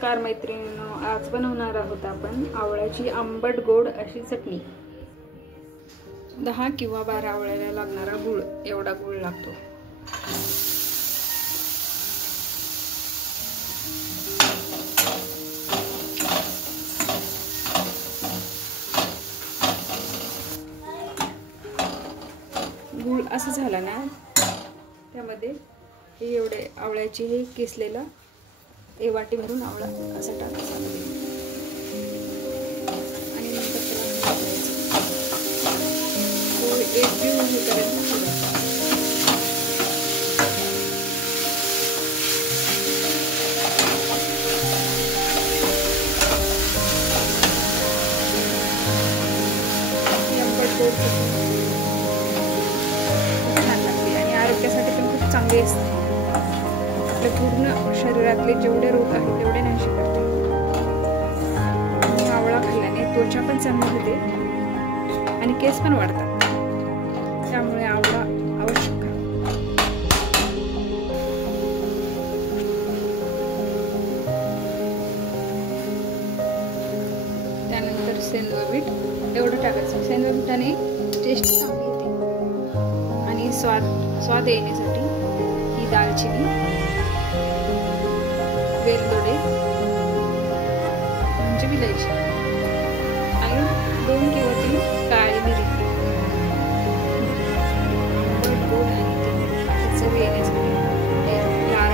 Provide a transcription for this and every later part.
नमस्कार मैत्रिणींनो, आज बनवणार आहोत आपण आवळ्याची आंबट गोड अशी चटणी। 10 किंवा 12 आवळ्याला लागणारा गूळ एवढा गूळ लागतो। गूळ असं झाला ना, त्यामध्ये हे एवढे आवळ्याची हे किसलेला एक वाटी भरून आवळा असा टाकायचा आणि नंतर त्याला गूळ एक जीव होईपर्यंत ठेवायचा। छान लागते आणि आरोग्यासाठी पण खूप चांगली असते। आपल्या पूर्ण शरीरातले जेवढे रोग आहेत तेवढे नाहीसे करते। आवळा खाल्ल्याने त्वचा पण चांगली होते आणि केस पण वाढतात, त्यामुळे आवळा आवश्यक आहे। त्यानंतर सेंदव मीठ एवढं टाकायचं। सेंदव मीठाने टेस्ट चांगली येते आणि स्वाद येण्यासाठी ही दालचिनी, वेलदोडे म्हणजे विलायची आणि 2 किंवा 3 काळी मिरी गोड आणि चव येण्यासाठी लाल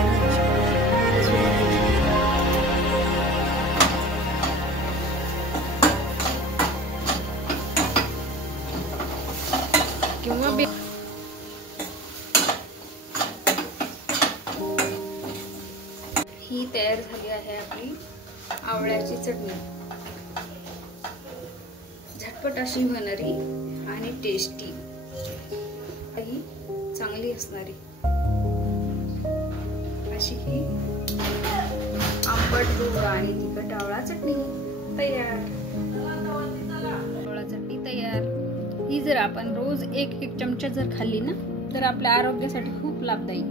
किंवा ही तयार झाली आहे आपली आवळ्याची चटणी। झटपट अशी होणारी आणि टेस्टी ही चांगली असणारी अशी ही आंबट गोड आणि तिखट आवळा चटणी तयार। आवळा चटणी तयार। ही जर आपण रोज एक चमचा जर खाल्ली ना, तर आपल्या आरोग्यासाठी खूप लाभदायी।